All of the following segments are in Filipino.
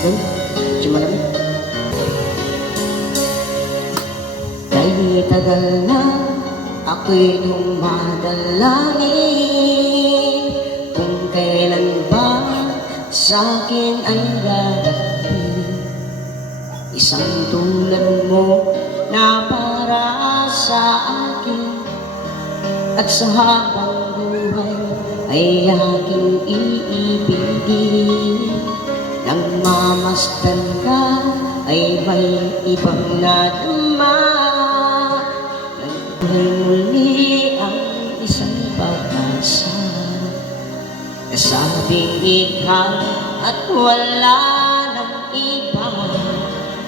doon. Medyo malamig. Dahil tagal na ako'y dumadalangin kung kailan ba sa'kin ay darating isang tulad mo na para sa akin, at sa habang buhay ay aking iibigin. Nang mamasdan ka ay may ibang nadama, nagbuhay muli ang isang pag-asa. Nasabing ikaw at wala ng iba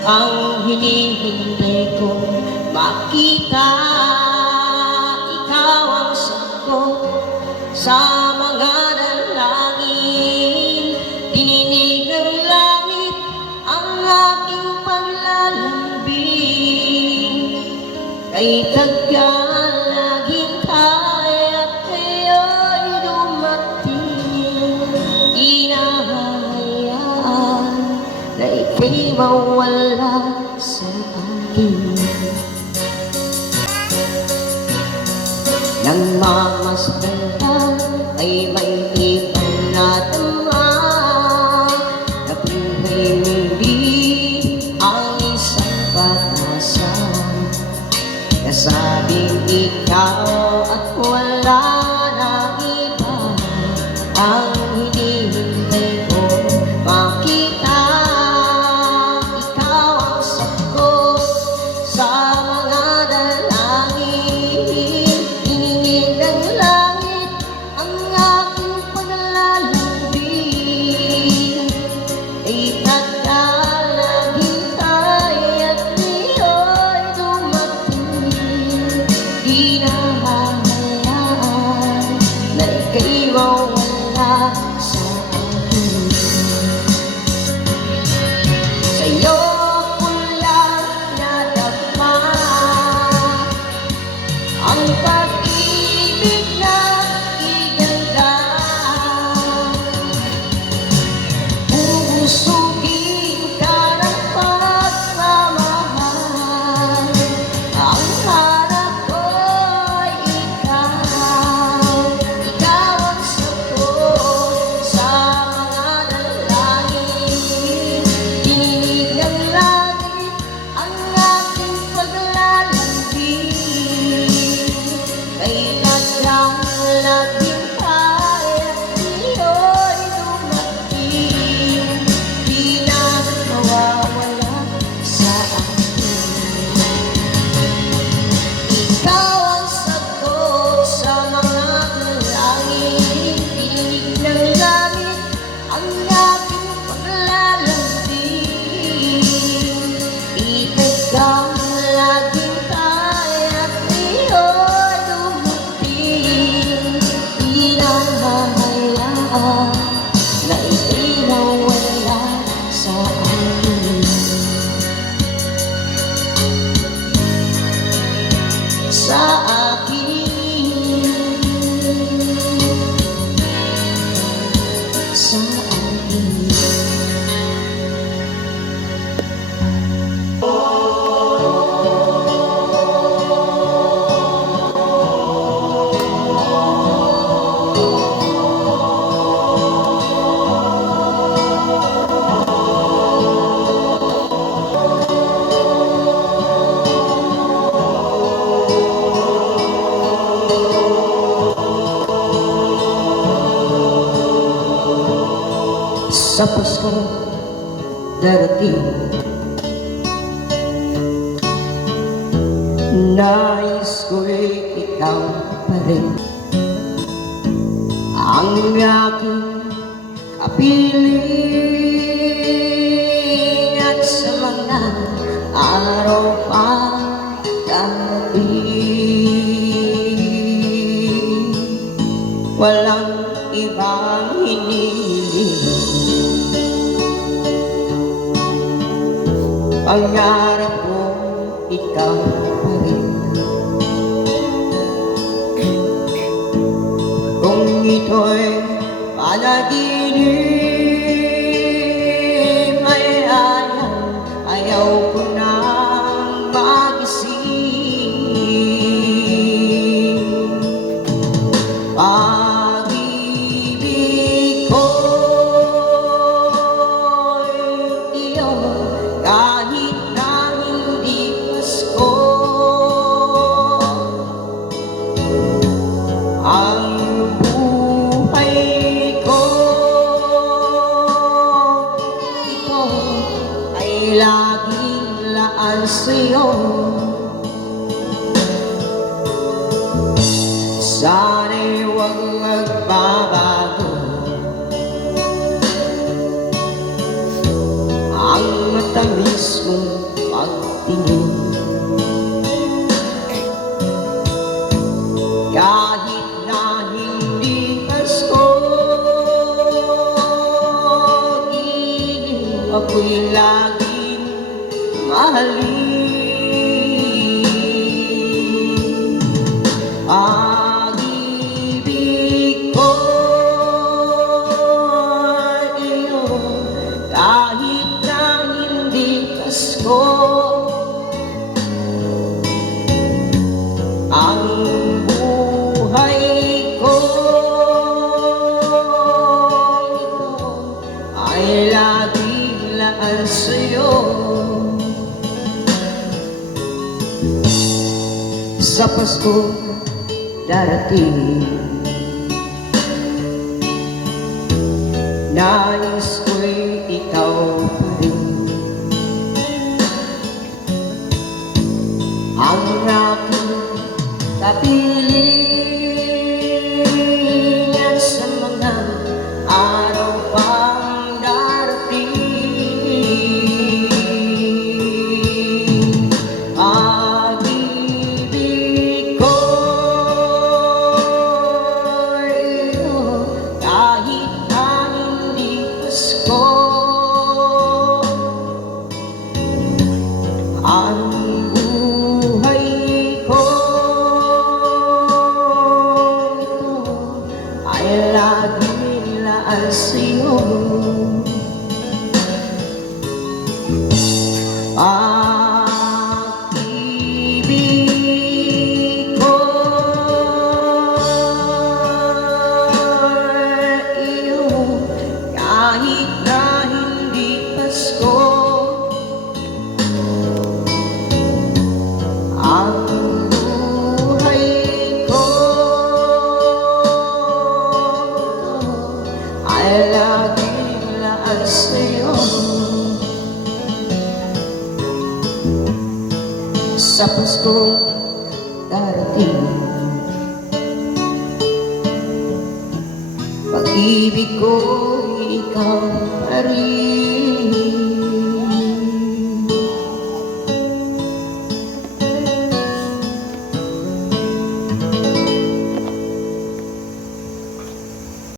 ang hinihintay kong makita. Ikaw ang sagot sa mga dalangin. Dininig ng langit ang aking paglalambing. Kay tagal naghintay at kayo'y dumating. Inahayaan na ika'y mawala sa akin. Nang mamasdan ka ay may ibang nadama, nabuhay muli ang isang pag-asa. Nasabing ikaw at wala na iba ang hinihintay ko makita. Ikaw ang sagot sa mga dalangin. Ininig ng langit ang aking paglalambing. Ay tagal naghintay at ngayon dumating. Di nahahayaan na ika'y mawala sa akin. Sa'yo ko lang nadama ang pag-ibig na iganda. Pupusuin ka ng pagmamahal. Ang harap ko'y ikaw. Ikaw ang sagot sa mga dalangin. Dininig ng langit ang aking paglalambing. Kay tagal naghintay at iyo'y dumating. Di na mawawala sa akin. Ikaw ang sagot sa mga dalangin. Dininig ng langit ang aking paglalambing. Itagal naghintay at iyo'y dumating. Di na hahayaan na ika'y mawala sa akin. Sa akin. Sa akin. Sa Pasko darating, nais ko'y ikaw pa rin ang aking kapiling. At sa mga araw pa gabi, walang ibang hinihiling. Pangarap ko ikaw pa rin. Kung ito'y panaginip ay matamis mong pagtingin. Kahit na hindi Pasko, giliw ako'y laging mahalin. Pag-ibig ko ay iyo, kahit na hindi Pasko. Ang buhay ko ito ay laging laan sa'yo. Sa Pasko darating, nais ko'y ikaw pa rin ang aking kapilingan sa mga araw pang darating. Pag-ibig ko iyo, kahit na hindi Pasko. Ang buhay ko ay laging laan sa'yo. Pag-ibig ko iyo, kahit na hindi Pasko. Ang buhay ko ay laging laan sa'yo. Sa Pasko darating, pag-ibig ko ikaw pa rin.